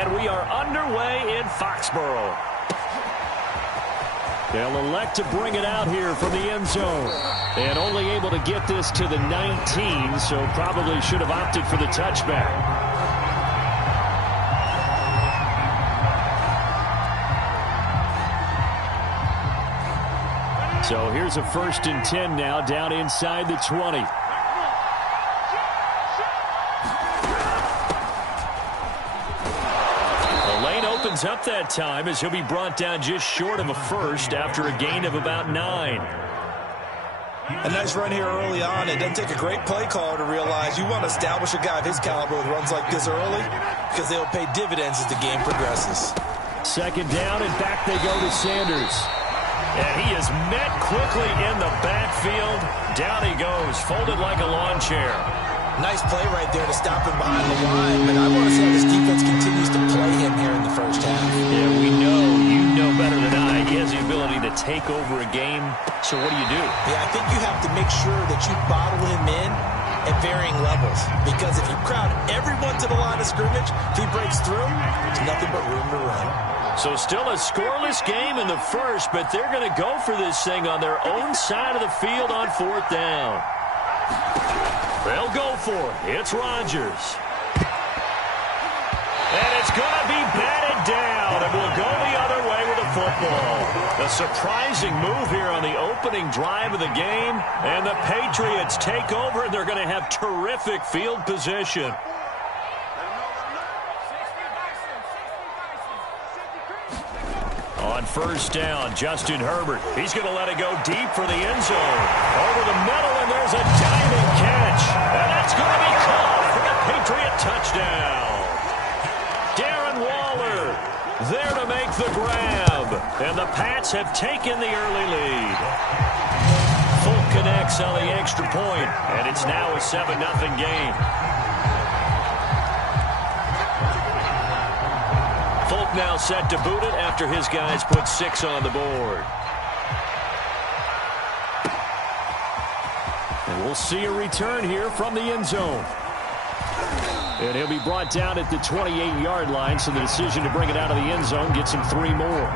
And we are underway in Foxborough. They'll elect to bring it out here from the end zone. And only able to get this to the 19, so probably should have opted for the touchback. So here's a 1st and 10 now, down inside the 20. Opens up that time as he'll be brought down just short of a first after a gain of about 9. A nice run here early on. It doesn't take a great play caller to realize you want to establish a guy of his caliber with runs like this early because they'll pay dividends as the game progresses. 2nd down, and back they go to Sanders. And he is met quickly in the backfield. Down he goes, folded like a lawn chair. Nice play right there to stop him behind the line, but I want to see how this defense continues to play him here in the first half. Yeah, we know, you know better than I, he has the ability to take over a game. So what do you do? Yeah, I think you have to make sure that you bottle him in at varying levels, because if you crowd everyone to the line of scrimmage, if he breaks through, there's nothing but room to run. So still a scoreless game in the first, but they're going to go for this thing on their own side of the field on 4th down. They'll go for it. It's Rodgers. And it's going to be batted down, and we'll go the other way with the football. A surprising move here on the opening drive of the game, and the Patriots take over, and they're going to have terrific field position. On 1st down, Justin Herbert. He's going to let it go deep for the end zone. Over the middle, and there's a diving catch. And that's going to be caught for a Patriot touchdown. Darren Waller there to make the grab. And the Pats have taken the early lead. Folk connects on the extra point, and it's now a 7-0 game. Folk now set to boot it after his guys put 6 on the board. And we'll see a return here from the end zone. And he'll be brought down at the 28-yard line, so the decision to bring it out of the end zone gets him 3 more.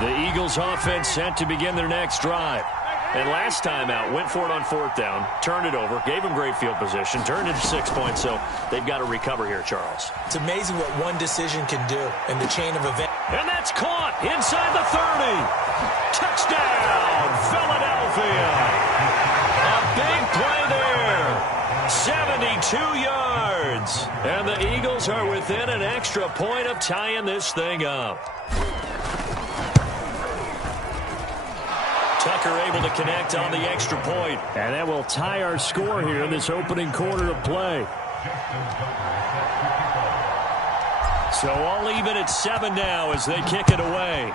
The Eagles offense set to begin their next drive. And last time out, went for it on 4th down, turned it over, gave him great field position, turned it to 6 points, so they've got to recover here, Charles. It's amazing what one decision can do in the chain of events. And that's caught inside the 30. Touchdown, Philadelphia. A big play there. 72 yards. And the Eagles are within an extra point of tying this thing up. Tucker able to connect on the extra point. And that will tie our score here in this opening quarter of play. So all even at 7 now as they kick it away.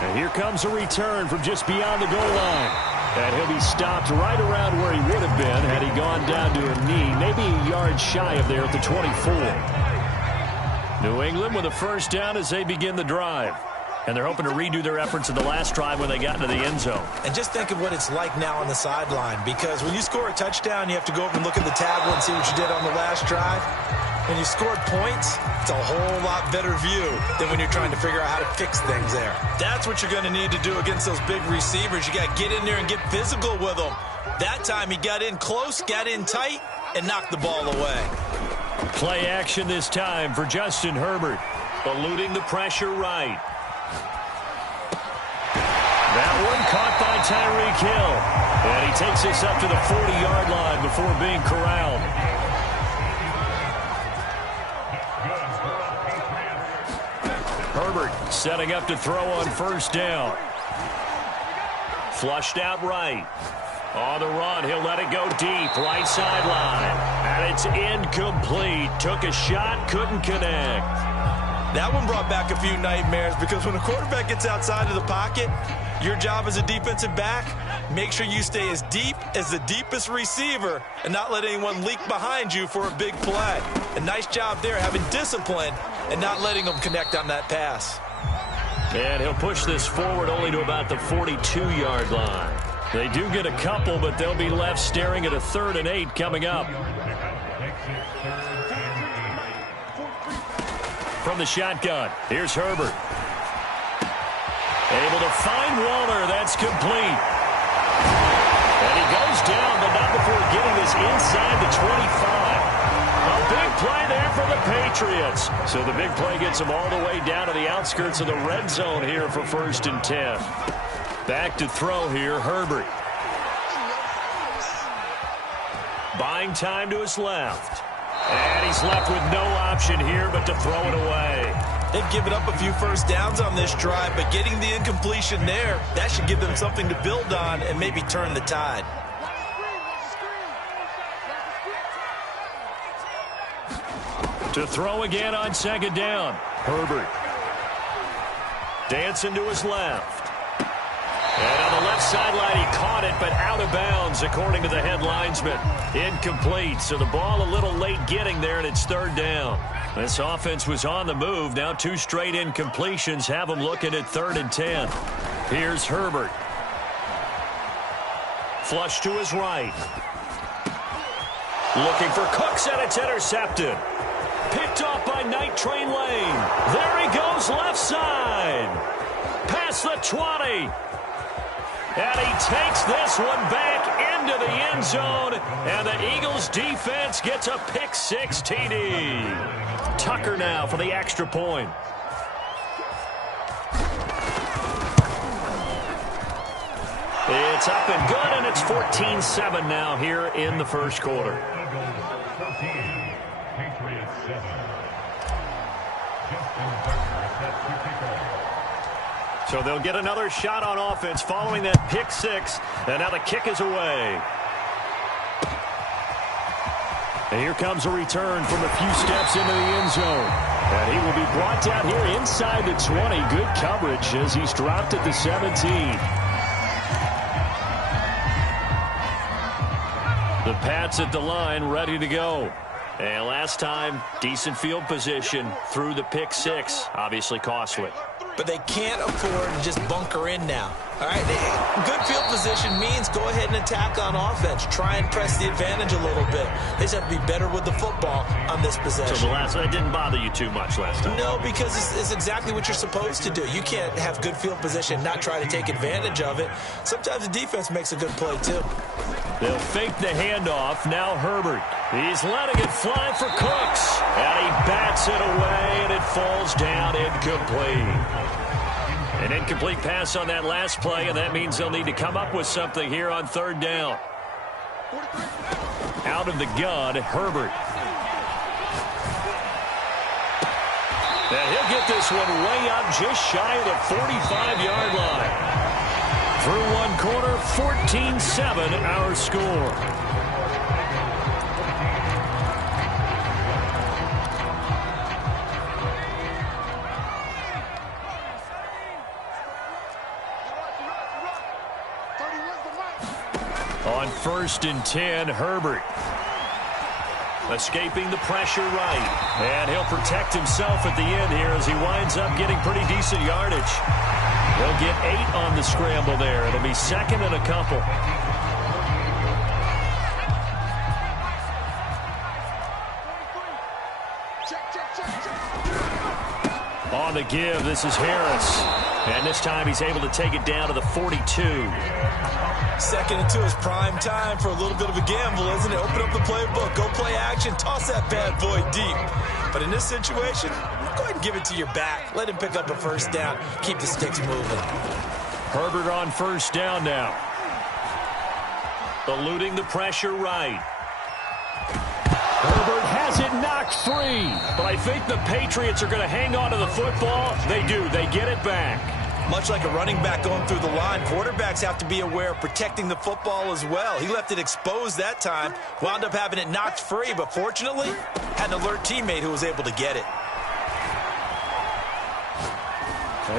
And here comes a return from just beyond the goal line. And he'll be stopped right around where he would have been had he gone down to a knee, maybe a yard shy of there at the 24. New England with a 1st down as they begin the drive. And they're hoping to redo their efforts in the last drive when they got into the end zone. And just think of what it's like now on the sideline, because when you score a touchdown, you have to go over and look at the tablet and see what you did on the last drive. When you scored points, it's a whole lot better view than when you're trying to figure out how to fix things there. That's what you're going to need to do against those big receivers. You got to get in there and get physical with them. That time he got in close, got in tight, and knocked the ball away. Play action this time for Justin Herbert, eluding the pressure right. That one caught by Tyreek Hill. And he takes us up to the 40-yard line before being corralled. Herbert setting up to throw on 1st down. Flushed out right. On the run, he'll let it go deep, right sideline. And it's incomplete. Took a shot, couldn't connect. That one brought back a few nightmares, because when a quarterback gets outside of the pocket, your job as a defensive back, make sure you stay as deep as the deepest receiver and not let anyone leak behind you for a big play. A nice job there, having discipline and not letting them connect on that pass. And he'll push this forward only to about the 42-yard line. They do get a couple, but they'll be left staring at a 3rd and 8 coming up. From the shotgun, here's Herbert. Able to find Waller. That's complete. And he goes down, but not before getting this inside the 25. A big play there for the Patriots. So the big play gets them all the way down to the outskirts of the red zone here for 1st and 10. Back to throw here, Herbert. Buying time to his left. And he's left with no option here but to throw it away. They've given up a few first downs on this drive, but getting the incompletion there, that should give them something to build on and maybe turn the tide. To throw again on 2nd down. Herbert. Dancing to his left. And on the left sideline, he caught it, but out of bounds, according to the head linesman. Incomplete, so the ball a little late getting there, and it's 3rd down. This offense was on the move. Now 2 straight incompletions have them looking at 3rd and 10. Here's Herbert. Flush to his right. Looking for Cooks, and it's intercepted. Picked off by Night Train Lane. There he goes, left side. Past the 20. And he takes this one back into the end zone. And the Eagles defense gets a pick-6 TD. Tucker now for the extra point. It's up and good, and it's 14-7 now here in the first quarter. So they'll get another shot on offense following that pick-6, and now the kick is away. And here comes a return from a few steps into the end zone. And he will be brought down here inside the 20. Good coverage as he's dropped at the 17. The Pats at the line, ready to go. And last time, decent field position through the pick-6. Obviously costly. But they can't afford to just bunker in now. All right, good field position means go ahead and attack on offense. Try and press the advantage a little bit. They just have to be better with the football on this possession. So that didn't bother you too much last time? No, because it's exactly what you're supposed to do. You can't have good field position and not try to take advantage of it. Sometimes the defense makes a good play, too. They'll fake the handoff. Now Herbert. He's letting it fly for Cooks. And he bats it away, and it falls down incomplete. An incomplete pass on that last play, and that means they'll need to come up with something here on 3rd down. Out of the gun, Herbert. And he'll get this one way up just shy of the 45-yard line. Through one quarter, 14-7 our score. On 1st and 10, Herbert. Escaping the pressure right. And he'll protect himself at the end here as he winds up getting pretty decent yardage. He'll get 8 on the scramble there. It'll be 2nd and a couple. On the give, this is Harris. And this time he's able to take it down to the 42. 2nd and 2 is prime time for a little bit of a gamble, isn't it? Open up the playbook, go play action, toss that bad boy deep. But in this situation, go ahead and give it to your back. Let him pick up a 1st down. Keep the sticks moving. Herbert on 1st down now. Eluding the pressure right. Herbert has it knocked free. But I think the Patriots are going to hang on to the football. They do. They get it back. Much like a running back going through the line, quarterbacks have to be aware of protecting the football as well. He left it exposed that time, wound up having it knocked free, but fortunately, had an alert teammate who was able to get it.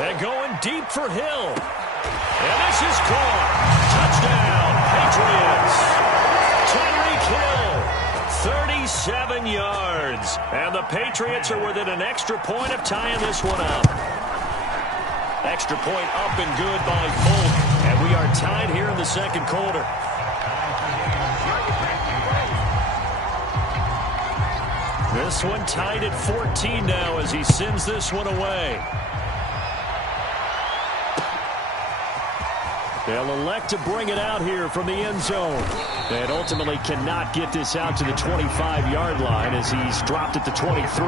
And going deep for Hill. And this is caught. Touchdown, Patriots. Tyreek Hill, 37 yards. And the Patriots are within an extra point of tying this one up. Extra point up and good by Folk. And we are tied here in the second quarter. This one tied at 14 now as he sends this one away. They'll elect to bring it out here from the end zone. And ultimately cannot get this out to the 25-yard line as he's dropped at the 23.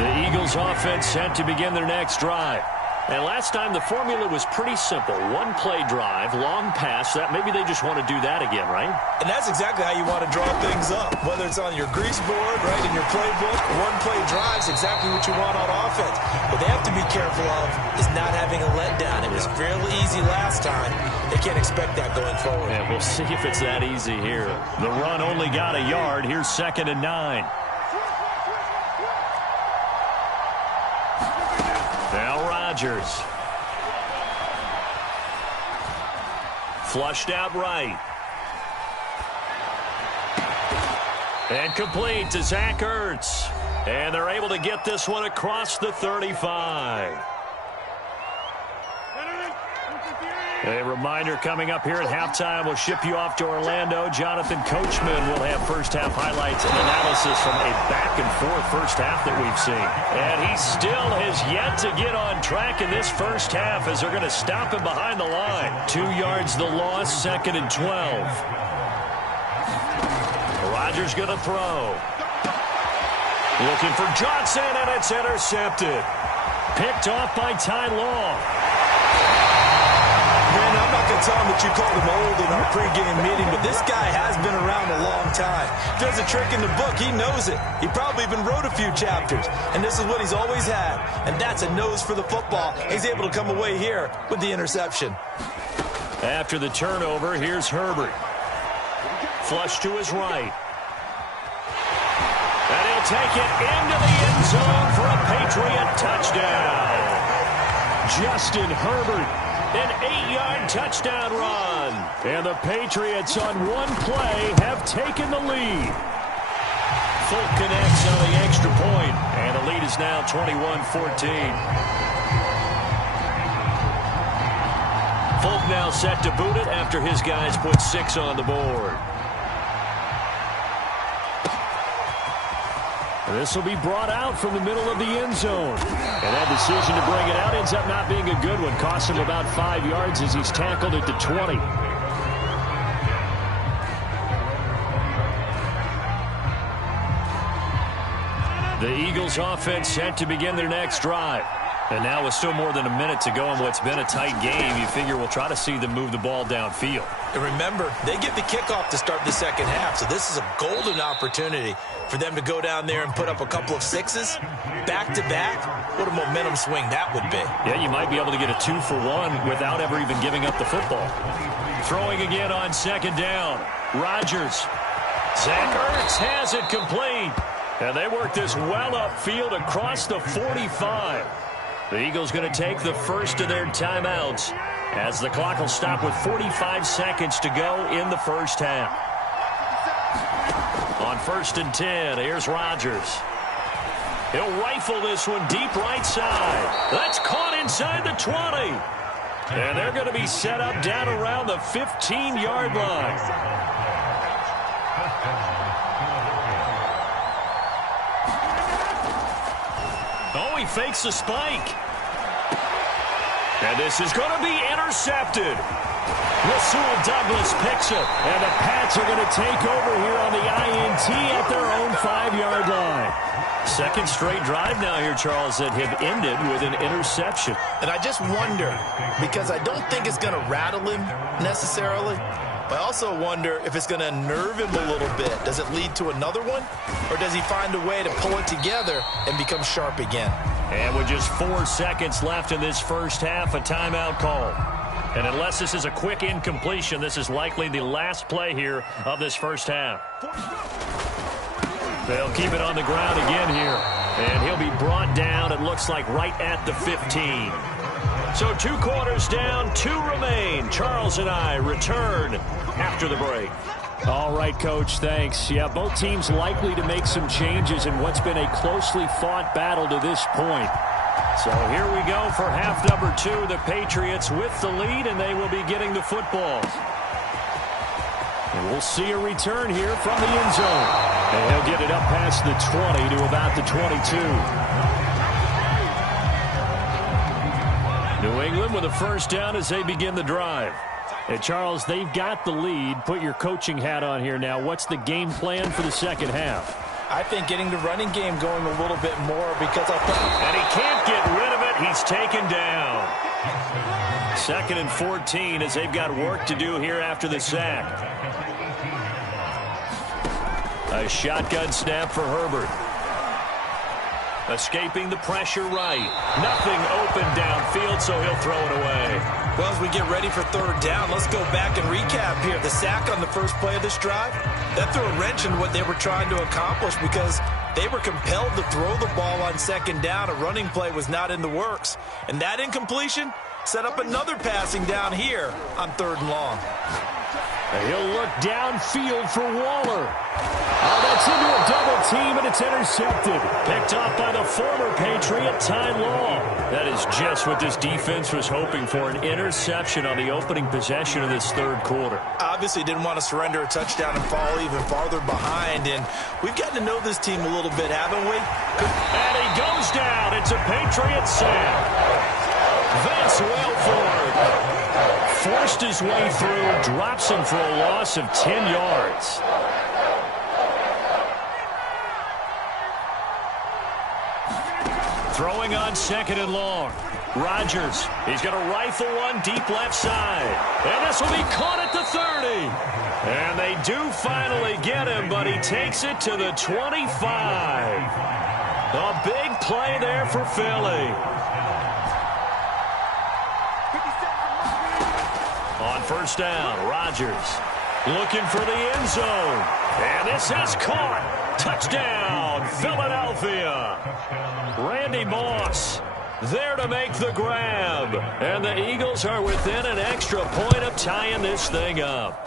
The Eagles offense set to begin their next drive. And last time the formula was pretty simple. One play drive, long pass. That maybe they just want to do that again, right? And that's exactly how you want to draw things up. Whether it's on your grease board, right, in your playbook, one play drive is exactly what you want on offense. What they have to be careful of is not having a letdown. It was fairly easy last time. They can't expect that going forward. And we'll see if it's that easy here. The run only got a yard. Here's 2nd and 9. Rodgers. Flushed out right. And complete to Zach Ertz. And they're able to get this one across the 35. A reminder coming up here at halftime. We'll ship you off to Orlando. Jonathan Coachman will have first-half highlights and analysis from a back-and-forth first half that we've seen. And he still has yet to get on track in this first half as they're going to stop him behind the line. 2 yards the loss, 2nd and 12. Rodgers going to throw. Looking for Johnson, and it's intercepted. Picked off by Ty Law. Man, I'm not going to tell him that you called him old in our pregame meeting, but this guy has been around a long time. If there's a trick in the book, he knows it. He probably even wrote a few chapters, and this is what he's always had, and that's a nose for the football. He's able to come away here with the interception. After the turnover, here's Herbert. Flush to his right. And he'll take it into the end zone for a Patriot touchdown. Justin Herbert. An 8-yard touchdown run. And the Patriots on one play have taken the lead. Folk connects on the extra point, and the lead is now 21-14. Folk now set to boot it after his guys put 6 on the board. This will be brought out from the middle of the end zone. And that decision to bring it out ends up not being a good one. Costs him about 5 yards as he's tackled at the 20. The Eagles offense set to begin their next drive. And now with still more than a minute to go in what's been a tight game, you figure we'll try to see them move the ball downfield. And remember, they get the kickoff to start the second half, so this is a golden opportunity for them to go down there and put up a couple of 6s back-to-back. What a momentum swing that would be. Yeah, you might be able to get a 2-for-1 without ever even giving up the football. Throwing again on 2nd down. Rodgers. Zach Ertz has it complete. And they work this well upfield across the 45. The Eagles going to take the first of their timeouts as the clock will stop with 45 seconds to go in the first half. On 1st and 10, here's Rodgers. He'll rifle this one deep right side. That's caught inside the 20. And they're going to be set up down around the 15-yard line. Oh, he fakes the spike. And this is going to be intercepted. Rasul Douglas picks it. And the Pats are going to take over here on the INT at their own 5-yard line. Second straight drive now here, Charles, that have ended with an interception. And I just wonder, because I don't think it's going to rattle him necessarily, but I also wonder if it's going to unnerve him a little bit. Does it lead to another one? Or does he find a way to pull it together and become sharp again? And with just 4 seconds left in this first half, a timeout call. And unless this is a quick incompletion, this is likely the last play here of this first half. They'll keep it on the ground again here. And he'll be brought down, it looks like, right at the 15. So 2 quarters down, 2 remain. Charles and I return after the break. All right, Coach, thanks. Yeah, both teams likely to make some changes in what's been a closely fought battle to this point. So here we go for half number 2. The Patriots with the lead, and they will be getting the football. And we'll see a return here from the end zone. And he'll get it up past the 20 to about the 22. New England with a first down as they begin the drive. And Charles, they've got the lead. Put your coaching hat on here now. What's the game plan for the second half? I think getting the running game going a little bit more because I think... And he can't get rid of it. He's taken down. 2nd and 14 as they've got work to do here after the sack. A shotgun snap for Herbert. Escaping the pressure right. Nothing open downfield, so he'll throw it away. Well, as we get ready for third down, let's go back and recap here. The sack on the first play of this drive, that threw a wrench in what they were trying to accomplish because they were compelled to throw the ball on second down. A running play was not in the works. And that incompletion set up another passing down here on 3rd and long. He'll look downfield for Waller. Oh, that's into a double team, and it's intercepted. Picked off by the former Patriot, Ty Law. That is just what this defense was hoping for, an interception on the opening possession of this 3rd quarter. Obviously didn't want to surrender a touchdown and fall even farther behind, and we've gotten to know this team a little bit, haven't we? And he goes down. It's a Patriot sack. Vince Wilfork forced his way through, drops him for a loss of 10 yards. Throwing on 2nd and long. Rodgers, he's going to rifle one deep left side. And this will be caught at the 30. And they do finally get him, but he takes it to the 25. A big play there for Philly. On first down, Rodgers looking for the end zone. And this is caught. Touchdown, Philadelphia. Randy Moss there to make the grab. And the Eagles are within an extra point of tying this thing up.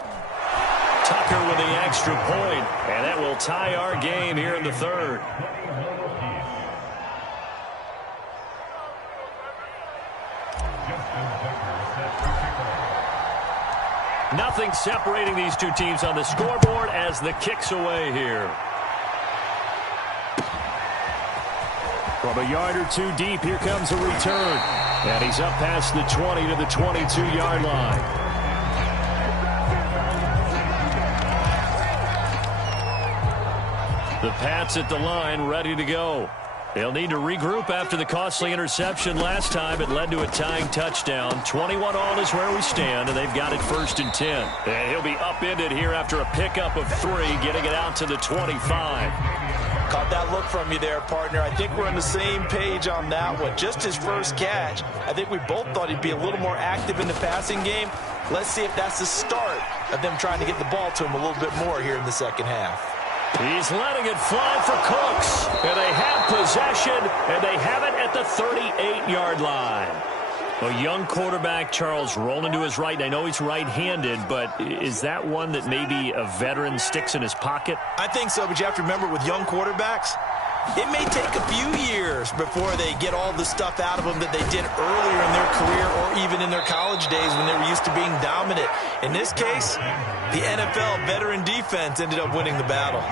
Tucker with the extra point, and that will tie our game here in the 3rd. Nothing separating these two teams on the scoreboard as the kick's away here. From a yard or two deep, here comes a return. And he's up past the 20 to the 22-yard line. The Pats at the line, ready to go. They'll need to regroup after the costly interception last time. It led to a tying touchdown. 21 all is where we stand, and they've got it 1st and 10. And he'll be upended here after a pickup of 3, getting it out to the 25. Caught that look from you there, partner. I think we're on the same page on that one. Just his first catch. I think we both thought he'd be a little more active in the passing game. Let's see if that's the start of them trying to get the ball to him a little bit more here in the second half. He's letting it fly for Cooks. And they have possession, and they have it at the 38-yard line. A young quarterback, Charles, rolling to his right. I know he's right-handed, but is that one that maybe a veteran sticks in his pocket? I think so, but you have to remember with young quarterbacks, it may take a few years before they get all the stuff out of them that they did earlier in their career or even in their college days when they were used to being dominant. In this case, the NFL veteran defense ended up winning the battle.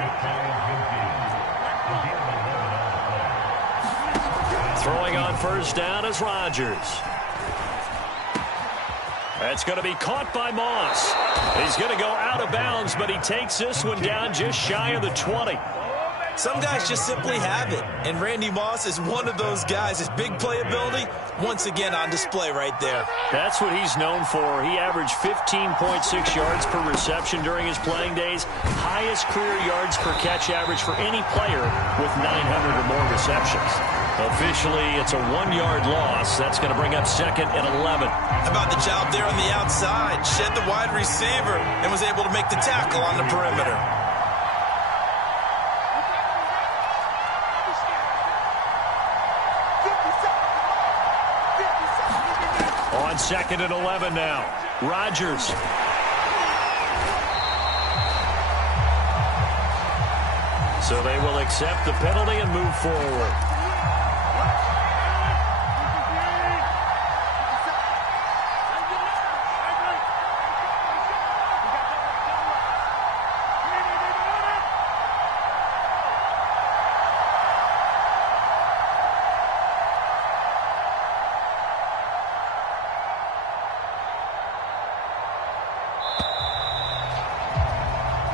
Throwing on first down is Rodgers. That's going to be caught by Moss. He's going to go out of bounds, but he takes this one down just shy of the 20. Some guys just simply have it, and Randy Moss is one of those guys. His big playability, once again on display right there. That's what he's known for. He averaged 15.6 yards per reception during his playing days. Highest career yards per catch average for any player with 900 or more receptions. Officially, it's a 1-yard loss. That's going to bring up 2nd and 11. How about the job there on the outside? Shed the wide receiver and was able to make the tackle on the perimeter. On 2nd and 11 now. Rodgers. So they will accept the penalty and move forward.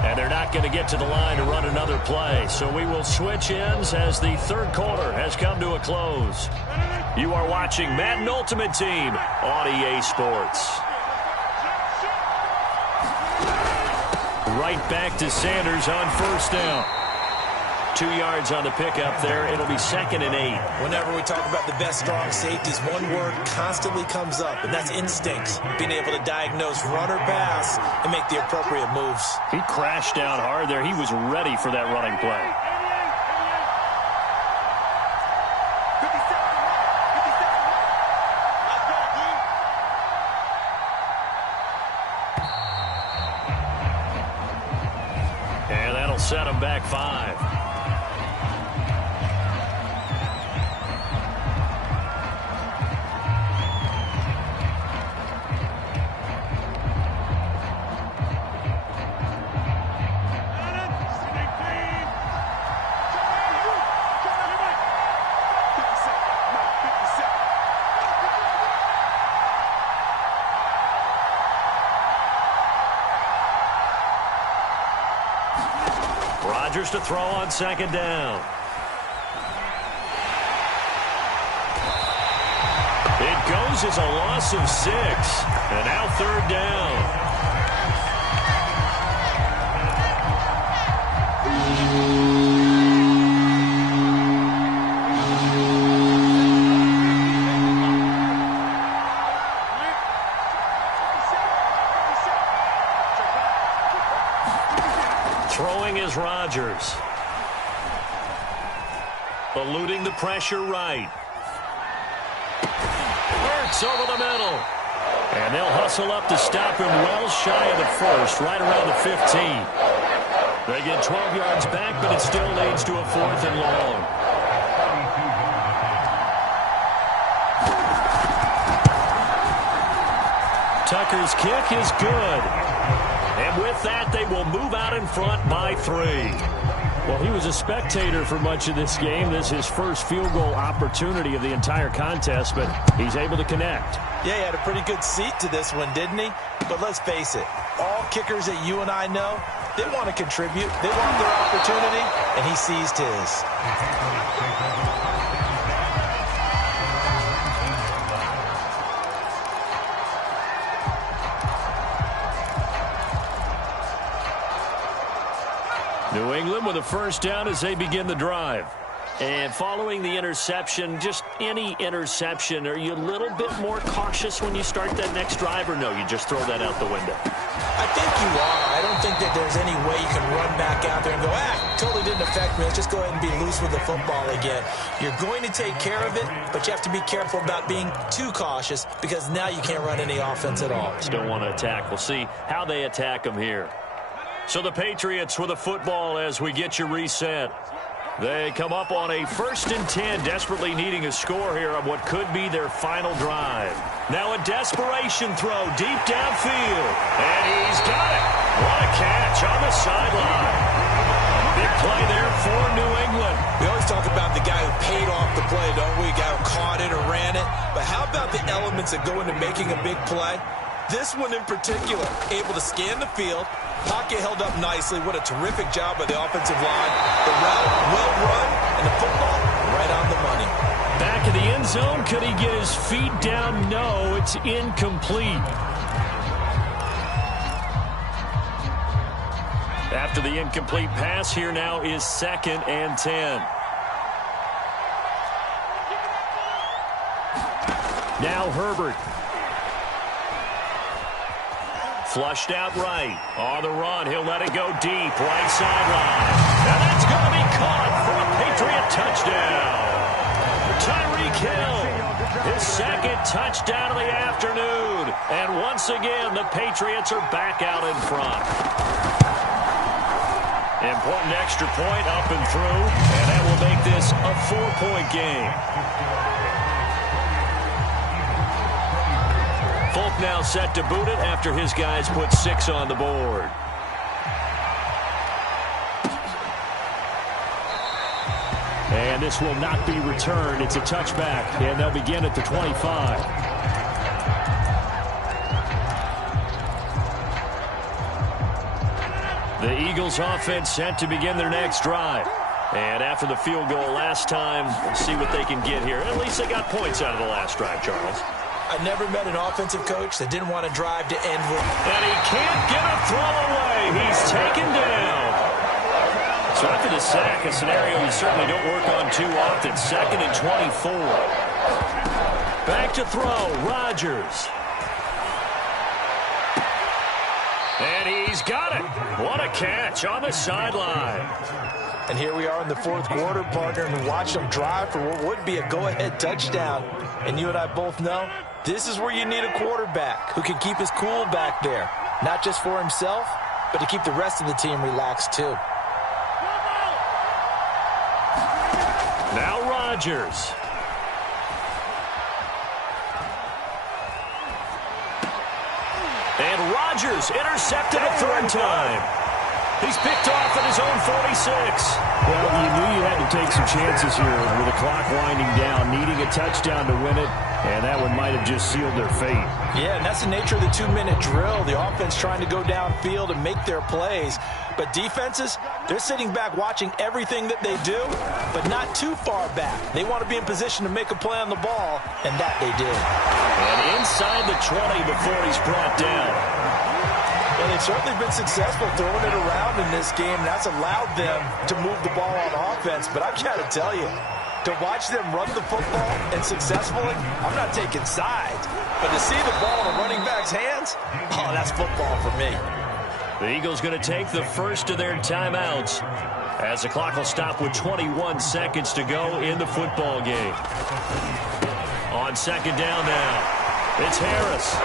And they're not going to get to the line to run another play. So we will switch ends as the third quarter has come to a close. You are watching Madden Ultimate Team on EA Sports. Right back to Sanders on first down. 2 yards on the pickup there. It'll be 2nd and 8. Whenever we talk about the best strong safeties, one word constantly comes up, and that's instincts. Being able to diagnose run or pass and make the appropriate moves. He crashed down hard there. He was ready for that running play. And that'll set him back 5. Rodgers to throw on 2nd down. It goes as a loss of 6. And now 3rd down. Throwing is Rodgers. Eluding the pressure right. Works over the middle. And they'll hustle up to stop him well shy of the first, right around the 15. They get 12 yards back, but it still leads to a 4th and long. Tucker's kick is good. And with that, they will move out in front by 3. Well, he was a spectator for much of this game. This is his first field goal opportunity of the entire contest, but he's able to connect. Yeah, he had a pretty good seat to this one, didn't he? But let's face it, all kickers that you and I know, they want to contribute. They want their opportunity, and he seized his. New England with a first down as they begin the drive. And following the interception, just any interception, are you a little bit more cautious when you start that next drive, or no, you just throw that out the window? I think you are. I don't think that there's any way you can run back out there and go, totally didn't affect me. Let's just go ahead and be loose with the football again. You're going to take care of it, but you have to be careful about being too cautious because now you can't run any offense at all. Still want to attack. We'll see how they attack them here. So the Patriots with a football as we get you reset. They come up on a 1st and 10, desperately needing a score here on what could be their final drive. Now a desperation throw deep downfield. And he's got it. What a catch on the sideline. Big play there for New England. We always talk about the guy who paid off the play, don't we? The guy who caught it or ran it. But how about the elements that go into making a big play? This one in particular, able to scan the field, pocket held up nicely. What a terrific job by the offensive line. The route well run, and the football right on the money. Back in the end zone, could he get his feet down? No, it's incomplete. After the incomplete pass, here now is 2nd and 10. Now Herbert. Flushed out right. On the run, he'll let it go deep. Right sideline. And that's going to be caught for a Patriot touchdown. Tyreek Hill, his 2nd touchdown of the afternoon. And once again, the Patriots are back out in front. Important extra point up and through, and that will make this a 4-point game. Folk now set to boot it after his guys put 6 on the board. And this will not be returned. It's a touchback, and they'll begin at the 25. The Eagles offense set to begin their next drive. And after the field goal last time, we'll see what they can get here. At least they got points out of the last drive, Charles. I never met an offensive coach that didn't want to drive to end with. And he can't get a throw away. He's taken down. So after the sack, a scenario you certainly don't work on too often. 2nd and 24. Back to throw, Rodgers. And he's got it. What a catch on the sideline. And here we are in the 4th quarter, partner, and we watch them drive for what would be a go-ahead touchdown. And you and I both know this is where you need a quarterback who can keep his cool back there. Not just for himself, but to keep the rest of the team relaxed too. Now Rodgers. And Rodgers intercepted a 3rd time. He's picked off at his own 46. Well, you knew you had to take some chances here with the clock winding down, needing a touchdown to win it, and that one might have just sealed their fate. Yeah, and that's the nature of the 2-minute drill. The offense trying to go downfield and make their plays. But defenses, they're sitting back watching everything that they do, but not too far back. They want to be in position to make a play on the ball, and that they did. And inside the 20 before he's brought down. Well, they've certainly been successful throwing it around in this game. That's allowed them to move the ball on offense. But I've got to tell you, to watch them run the football and successfully, I'm not taking sides. But to see the ball in a running back's hands, oh, that's football for me. The Eagles going to take the first of their timeouts as the clock will stop with 21 seconds to go in the football game. On 2nd down now, it's Harris.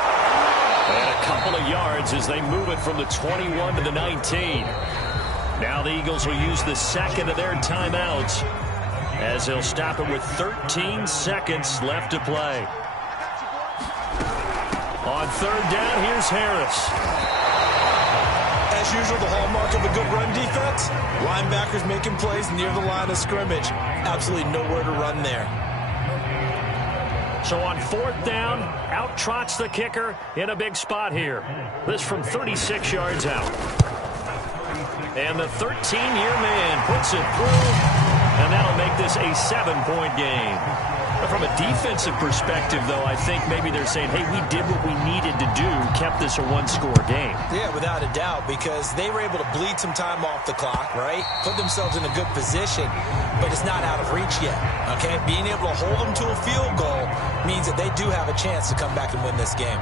And a couple of yards as they move it from the 21 to the 19. Now the Eagles will use the 2nd of their timeouts as they'll stop it with 13 seconds left to play. On 3rd down, here's Harris. As usual, the hallmark of a good run defense, linebackers making plays near the line of scrimmage. Absolutely nowhere to run there. So on 4th down, out trots the kicker in a big spot here. This from 36 yards out. And the 13-year man puts it through, and that'll make this a 7-point game. But from a defensive perspective, though, I think maybe they're saying, hey, we did what we needed to do, kept this a 1-score game. Yeah, without a doubt, because they were able to bleed some time off the clock, right? Put themselves in a good position, but it's not out of reach yet, okay? Being able to hold them to a field goal means that they do have a chance to come back and win this game.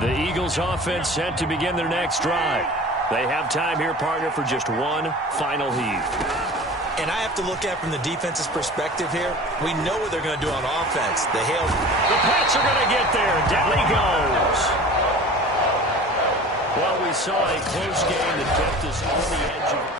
The Eagles offense set to begin their next drive. They have time here, partner, for just one final heave. And I have to look at from the defense's perspective here. We know what they're going to do on offense. The Pats are going to get there. Down he goes. Well, we saw a close game that kept us on the edge of